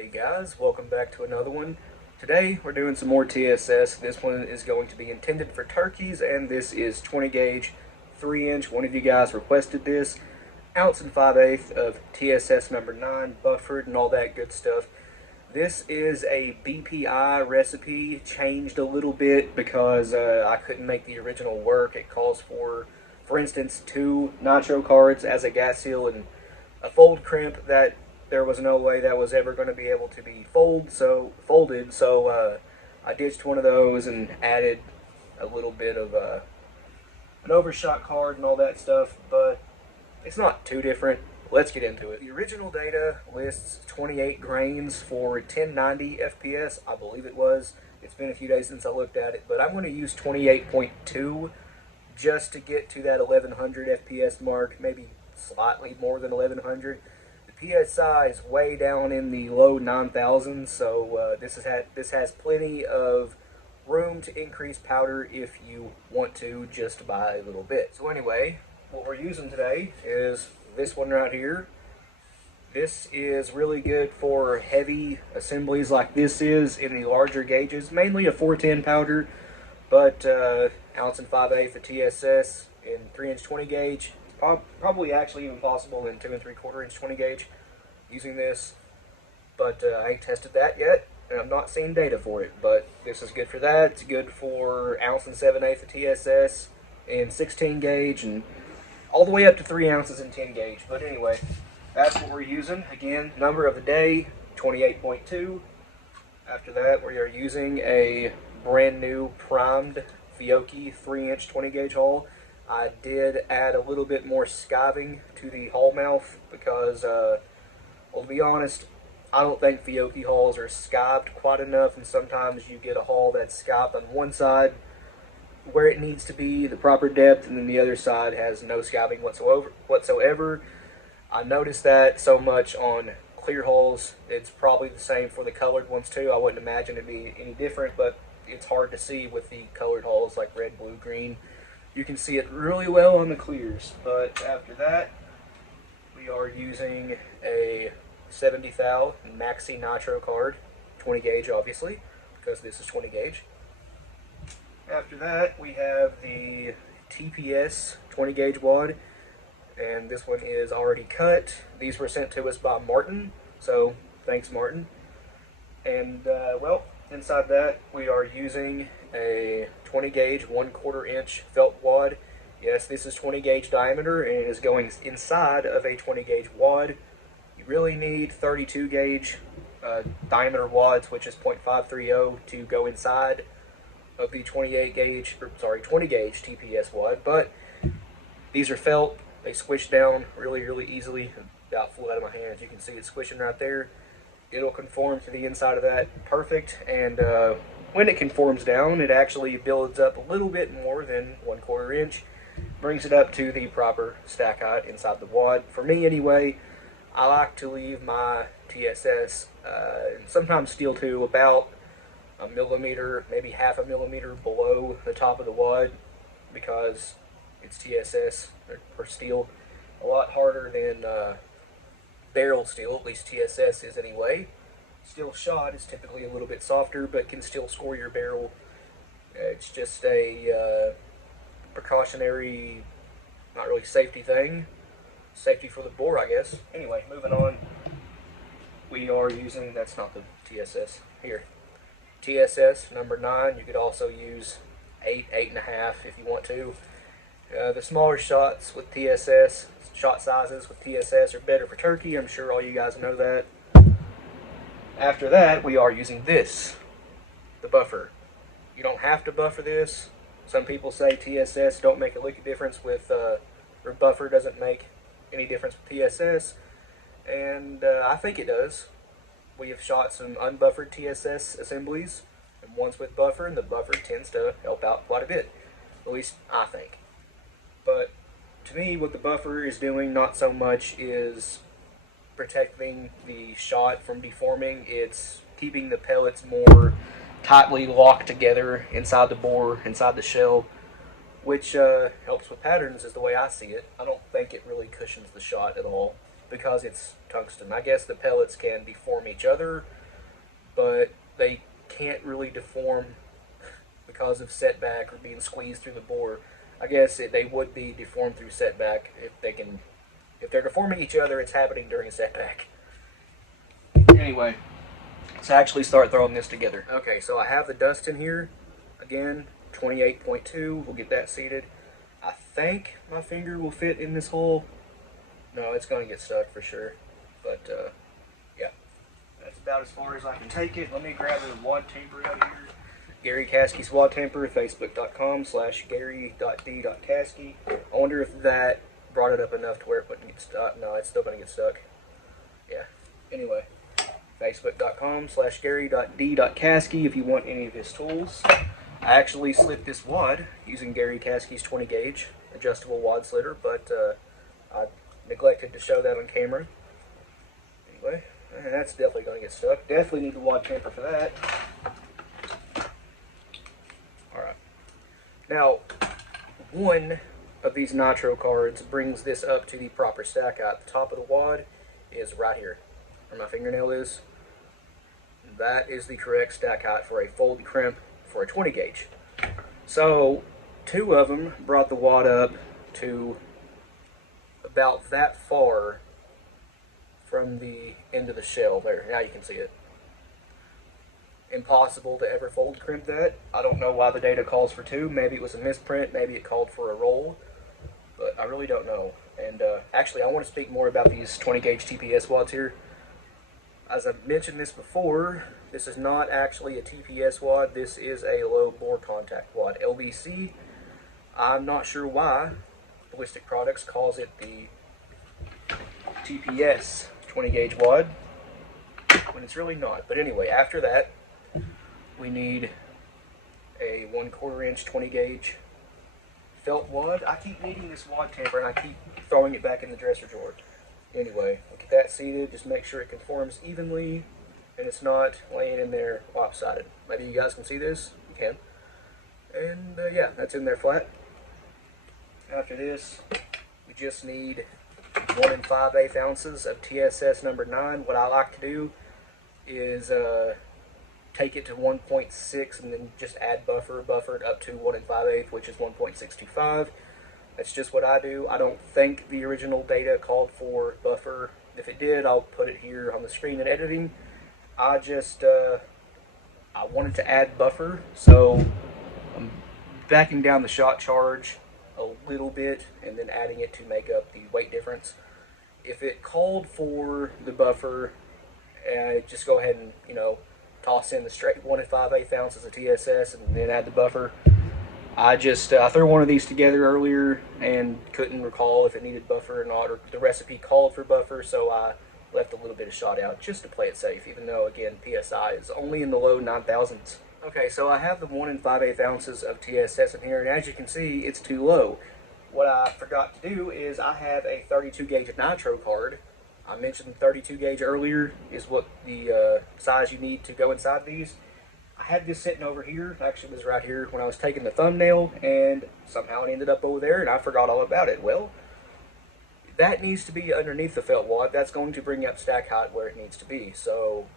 Howdy guys, welcome back to another one. Today we're doing some more TSS. This one is going to be intended for turkeys, and this is 20 gauge, 3 inch. One of you guys requested this. Ounce and 5/8 of TSS number 9, buffered and all that good stuff. This is a BPI recipe, changed a little bit because I couldn't make the original work. It calls for instance, 2 nitro cards as a gas seal and a fold crimp that there was no way that was ever going to be able to be folded. So I ditched one of those and added a little bit of an overshot card and all that stuff, but it's not too different. Let's get into it. The original data lists 28 grains for 1090 FPS, I believe it was. It's been a few days since I looked at it, but I'm going to use 28.2 just to get to that 1100 FPS mark, maybe slightly more than 1100. The PSI is way down in the low 9,000s, so this has plenty of room to increase powder if you want to, just by a little bit. So anyway, what we're using today is this one right here. This is really good for heavy assemblies like this is in the larger gauges, mainly a 410 powder, but ounce and 5/8 of TSS in 3 inch 20 gauge. It's probably actually even possible in 2 3/4 inch 20 gauge using this, but I ain't tested that yet, and I've not seen data for it, but this is good for that. It's good for ounce and 7/8 of TSS in 16 gauge, and all the way up to 3 ounces in 10 gauge. But anyway, that's what we're using. Again, number of the day, 28.2. After that, we are using a brand new primed Fiocchi 3 inch 20 gauge hull. I did add a little bit more skiving to the hull mouth because, well, to be honest, I don't think Fiocchi hulls are skived quite enough, and sometimes you get a hull that's skived on one side where it needs to be, the proper depth, and then the other side has no skiving whatsoever. I noticed that so much on clear hulls. It's probably the same for the colored ones too. I wouldn't imagine it'd be any different, but it's hard to see with the colored hulls like red, blue, green. You can see it really well on the clears. But after that, we are using a 70 thou Maxi Nitro card, 20 gauge obviously, because this is 20 gauge. After that, we have the TPS 20 gauge wad, and this one is already cut. These were sent to us by Martin, so thanks Martin. And well, inside that we are using a 20 gauge 1/4 inch felt wad. Yes, this is 20 gauge diameter and it is going inside of a 20 gauge wad. You really need 32 gauge diameter wads, which is 0.530, to go inside of the 20 gauge TPS wad, but these are felt. They squish down really easily. About flew out of my hands. You can see it squishing right there. It'll conform to the inside of that perfect, and when it conforms down, it actually builds up a little bit more than 1/4 inch, brings it up to the proper stack height inside the wad. For me anyway, I like to leave my TSS, and sometimes steel too, about a millimeter, maybe half a millimeter below the top of the wad, because it's TSS or steel, a lot harder than barrel steel, at least TSS is anyway. Steel shot is typically a little bit softer, but can still score your barrel. It's just a precautionary, not really safety thing. Safety for the bore, I guess. Anyway, moving on. We are using, that's not the TSS, here. TSS number 9. You could also use 8, 8.5 if you want to. The smaller shots with TSS, shot sizes with TSS are better for turkey. I'm sure all you guys know that. After that, we are using this, the buffer. You don't have to buffer this. Some people say TSS don't make a lick of difference with, or buffer doesn't make any difference with TSS, and I think it does. We have shot some unbuffered TSS assemblies and ones with buffer, and the buffer tends to help out quite a bit, at least I think. But to me, what the buffer is doing not so much is protecting the shot from deforming. It's keeping the pellets more tightly locked together inside the bore, inside the shell, which helps with patterns is the way I see it. I don't think it really cushions the shot at all. because it's tungsten. I guess the pellets can deform each other, but they can't really deform because of setback or being squeezed through the bore. I guess they would be deformed through setback if they're deforming each other. It's happening during a setback. Anyway, let's actually start throwing this together. Okay, so I have the dust in here. Again, 28.2. We'll get that seated. I think my finger will fit in this hole. No, it's going to get stuck for sure. But, yeah. That's about as far as I can take it. Let me grab the wad tamper out of here. Gary Caskey's wad tamper, facebook.com/gary.d.caskey. I wonder if that brought it up enough to where it wouldn't get stuck. No, it's still going to get stuck. Yeah. Anyway, facebook.com/gary.d.caskey if you want any of his tools. I actually slit this wad using Gary Caskey's 20 gauge adjustable wad slitter, but I neglected to show that on camera. Anyway, that's definitely going to get stuck. Definitely need the wad tamper for that. Alright. Now, one of these nitro cards brings this up to the proper stack height. The top of the wad is right here, where my fingernail is. That is the correct stack height for a fold crimp for a 20 gauge. So, two of them brought the wad up to about that far from the end of the shell. There, now you can see it. Impossible to ever fold crimp that. I don't know why the data calls for two. Maybe it was a misprint, maybe it called for a roll, but I really don't know. And actually, I want to speak more about these 20 gauge TPS wads here. As I've mentioned this before, this is not actually a TPS wad. This is a low bore contact wad, LBC. I'm not sure why Ballistic Products calls it the TPS 20 gauge wad when it's really not. But anyway, after that, we need a 1/4 inch 20 gauge felt wad. I keep needing this wad tamper and I keep throwing it back in the dresser drawer. Anyway, we'll get that seated, just make sure it conforms evenly and it's not laying in there lopsided. Maybe you guys can see this, you can. And yeah, that's in there flat. After this, we just need 1 5/8 ounces of TSS number 9. What I like to do is take it to 1.6 and then just add buffer it up to 1 5/8, which is 1.625. That's just what I do. I don't think the original data called for buffer. If it did, I'll put it here on the screen in editing. I just, I wanted to add buffer, so I'm backing down the shot charge a little bit and then adding it to make up the weight difference. If it called for the buffer, just go ahead and, toss in the straight 1 5/8 ounces of TSS and then add the buffer. I threw one of these together earlier and couldn't recall if it needed buffer or not, or the recipe called for buffer, so I left a little bit of shot out just to play it safe, even though, again, PSI is only in the low 9,000s. Okay, so I have the 1 5/8 ounces of TSS in here, and as you can see, it's too low. What I forgot to do is I have a 32 gauge nitro card. I mentioned 32 gauge earlier is what the size you need to go inside these. I had this sitting over here, actually it was right here when I was taking the thumbnail, and somehow it ended up over there and I forgot all about it. Well, that needs to be underneath the felt wad. That's going to bring up stack height where it needs to be. So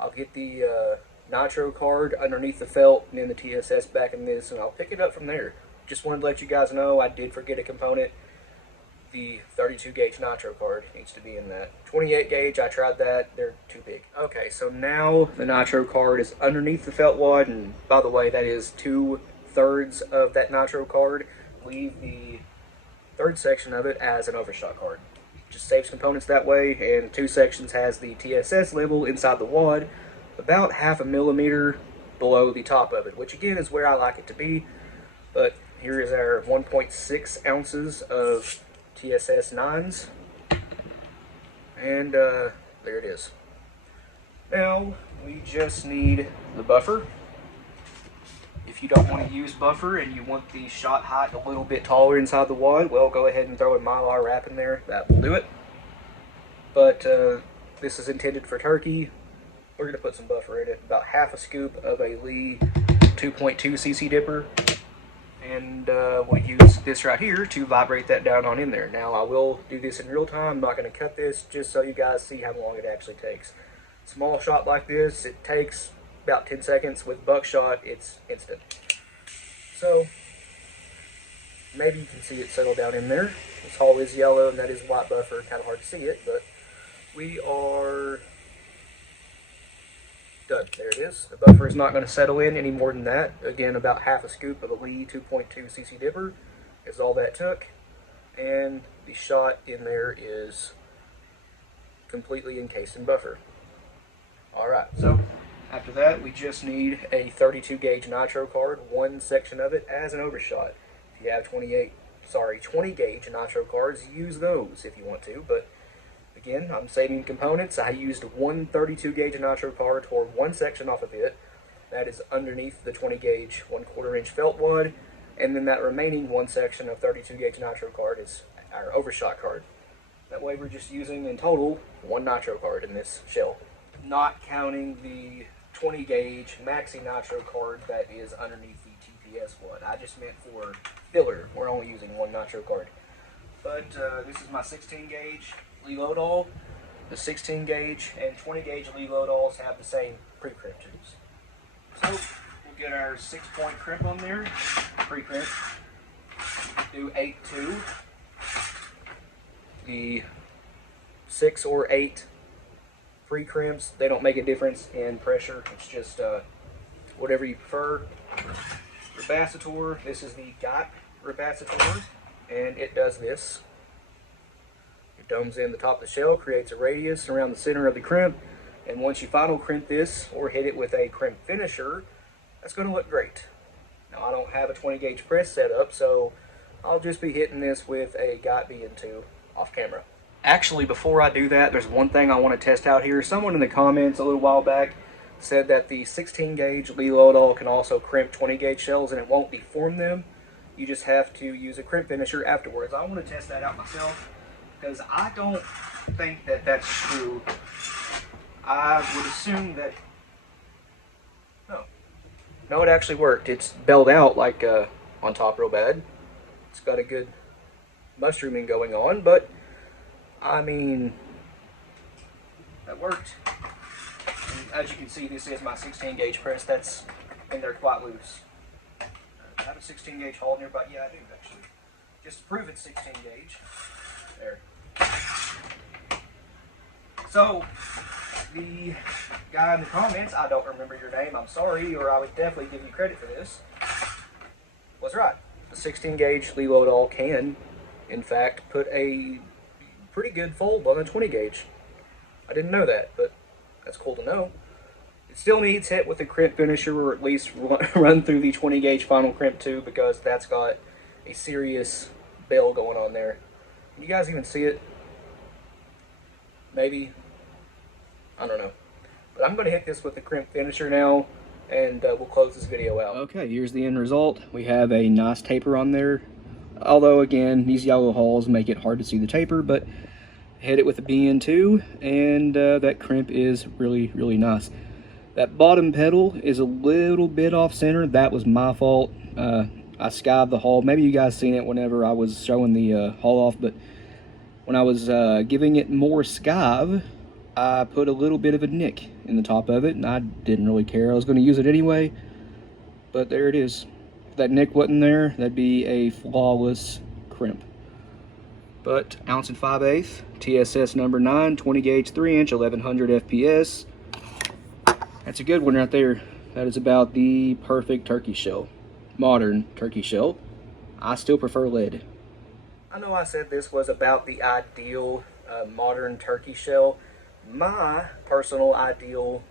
I'll get the nitro card underneath the felt and then the TSS back in this, and I'll pick it up from there. Just wanted to let you guys know I did forget a component. The 32 gauge nitro card needs to be in that. 28 gauge, I tried that, they're too big. Okay, so now the nitro card is underneath the felt wad, and by the way, that is 2/3 of that nitro card. Leave the third section of it as an overshot card. Just saves components that way, and 2 sections has the TSS label inside the wad, about 1/2 millimeter below the top of it, which again is where I like it to be. But here is our 1.6 ounces of TSS 9s, and there it is. Now we just need the buffer. If you don't want to use buffer and you want the shot height a little bit taller inside the wad, well, go ahead and throw a Mylar wrap in there. That will do it. But this is intended for turkey. We're going to put some buffer in it. About 1/2 scoop of a Lee 2.2 cc dipper. and we'll use this right here to vibrate that down on in there. Now I will do this in real time. I'm not going to cut this, just so you guys see how long it actually takes. Small shot like this, it takes about 10 seconds. With buckshot, it's instant. So maybe you can see it settle down in there. This hull is yellow and that is white buffer, kind of hard to see it, but we are done. There it is. The buffer is not going to settle in any more than that. Again, about half a scoop of a Lee 2.2 cc dipper is all that took. And the shot in there is completely encased in buffer. Alright, so after that we just need a 32 gauge nitro card, one section of it as an overshot. If you have 20 gauge nitro cards, use those if you want to, but again, I'm saving components. I used one 32 gauge nitro card, tore one section off of it. That is underneath the 20 gauge 1/4 inch felt wad, and then that remaining one section of 32 gauge nitro card is our overshot card. That way we're just using in total one nitro card in this shell, not counting the 20 gauge maxi nitro card that is underneath the TSS wad. I just meant for filler. We're only using one nitro card. But this is my 16 gauge Lee Loadall. The 16 gauge and 20 gauge Lee Loadalls have the same pre-crimp tubes. So we'll get our 6-point crimp on there, pre-crimp. Do 8-2. The 6 or 8 pre-crimps, they don't make a difference in pressure. It's just whatever you prefer. Rebacitor, this is the GOT Rebacitor, and it does this. It domes in the top of the shell, creates a radius around the center of the crimp, and once you final crimp this or hit it with a crimp finisher, that's going to look great. Now I don't have a 20 gauge press set up, so I'll just be hitting this with a GOT BN2 off camera. Actually, before I do that, there's one thing I want to test out here. Someone in the comments a little while back said that the 16 gauge Lee Loadall can also crimp 20 gauge shells and it won't deform them. You just have to use a crimp finisher afterwards. I want to test that out myself because I don't think that that's true. I would assume that... No, it actually worked. It's belled out like on top real bad. It's got a good mushrooming going on, but I mean, that worked. And as you can see, this is my 16 gauge press. That's in there quite loose. I have a 16 gauge hull nearby. Yeah, I do actually. Just to prove it's 16 gauge. There. So, the guy in the comments, I don't remember your name, I'm sorry, or I would definitely give you credit for this, was right. The 16 gauge Lee Loadall can, in fact, put a pretty good fold on a 20 gauge. I didn't know that, but that's cool to know. It still needs hit with a crimp finisher, or at least run through the 20 gauge final crimp too, because that's got a serious bell going on there. Can you guys even see it? Maybe. I don't know. But I'm going to hit this with the crimp finisher now, and we'll close this video out. Okay, here's the end result. We have a nice taper on there. Although, again, these yellow hulls make it hard to see the taper, but hit it with a BN2, and that crimp is really, really nice. That bottom pedal is a little bit off center. That was my fault. I skived the hull. Maybe you guys seen it whenever I was showing the hull off, but when I was giving it more skive, I put a little bit of a nick in the top of it, and I didn't really care. I was going to use it anyway, but there it is. If that nick wasn't there, that'd be a flawless crimp. But ounce and 5/8, TSS number 9, 20 gauge 3 inch, 1100 FPS. That's a good one right there. That is about the perfect turkey shell. Modern turkey shell. I still prefer lead. I know I said this was about the ideal modern turkey shell. My personal ideal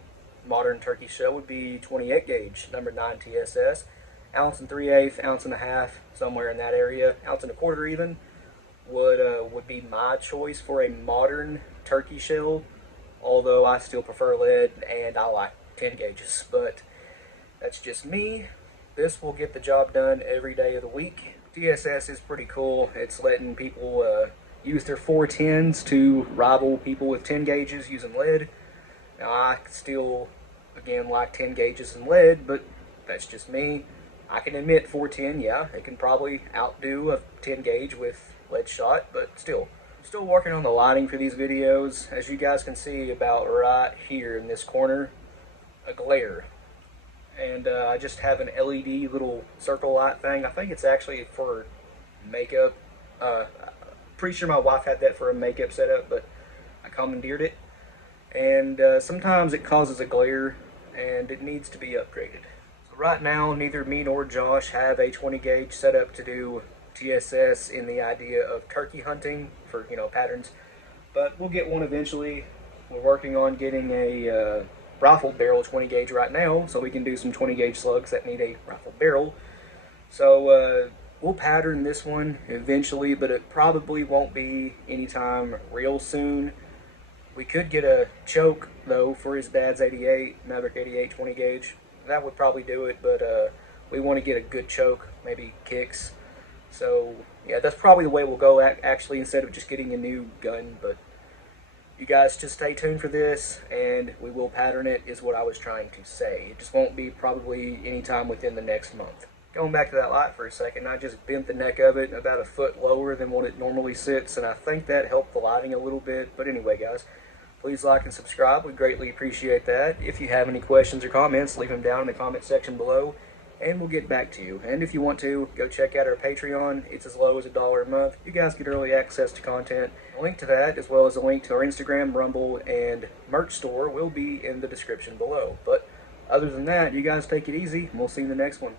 modern turkey shell would be 28 gauge, number 9 TSS. Ounce and 3/8, ounce and a half, somewhere in that area. Ounce and a quarter even would be my choice for a modern turkey shell. Although I still prefer lead and I like 10 gauges, but that's just me. This will get the job done every day of the week. TSS is pretty cool. It's letting people use their 410s to rival people with 10 gauges using lead. Now I still, again, like 10 gauges and lead, but that's just me. I can admit 410, yeah, it can probably outdo a 10 gauge with lead shot, but still. I'm still working on the lighting for these videos. As you guys can see about right here in this corner, a glare. And I just have an LED little circle light thing. I think it's actually for makeup. Pretty sure my wife had that for a makeup setup, but I commandeered it. And sometimes it causes a glare, and it needs to be upgraded. So right now, neither me nor Josh have a 20 gauge set up to do TSS in the idea of turkey hunting for, patterns. But we'll get one eventually. We're working on getting a rifled barrel 20 gauge right now, so we can do some 20 gauge slugs that need a rifled barrel. So we'll pattern this one eventually, but it probably won't be anytime real soon. We could get a choke though for his dad's 88 Maverick 88 20 gauge. That would probably do it, but we want to get a good choke, maybe kicks. So yeah, that's probably the way we'll go actually, instead of just getting a new gun. But you guys just stay tuned for this, and we will pattern it, is what I was trying to say. It just won't be probably anytime within the next month. Going back to that light for a second, I just bent the neck of it about a foot lower than what it normally sits, and I think that helped the lighting a little bit. But anyway, guys, please like and subscribe. We greatly appreciate that. If you have any questions or comments, leave them down in the comment section below, and we'll get back to you. And if you want to, go check out our Patreon. It's as low as $1 a month. You guys get early access to content. A link to that, as well as a link to our Instagram, Rumble, and merch store will be in the description below. But other than that, you guys take it easy, and we'll see you in the next one.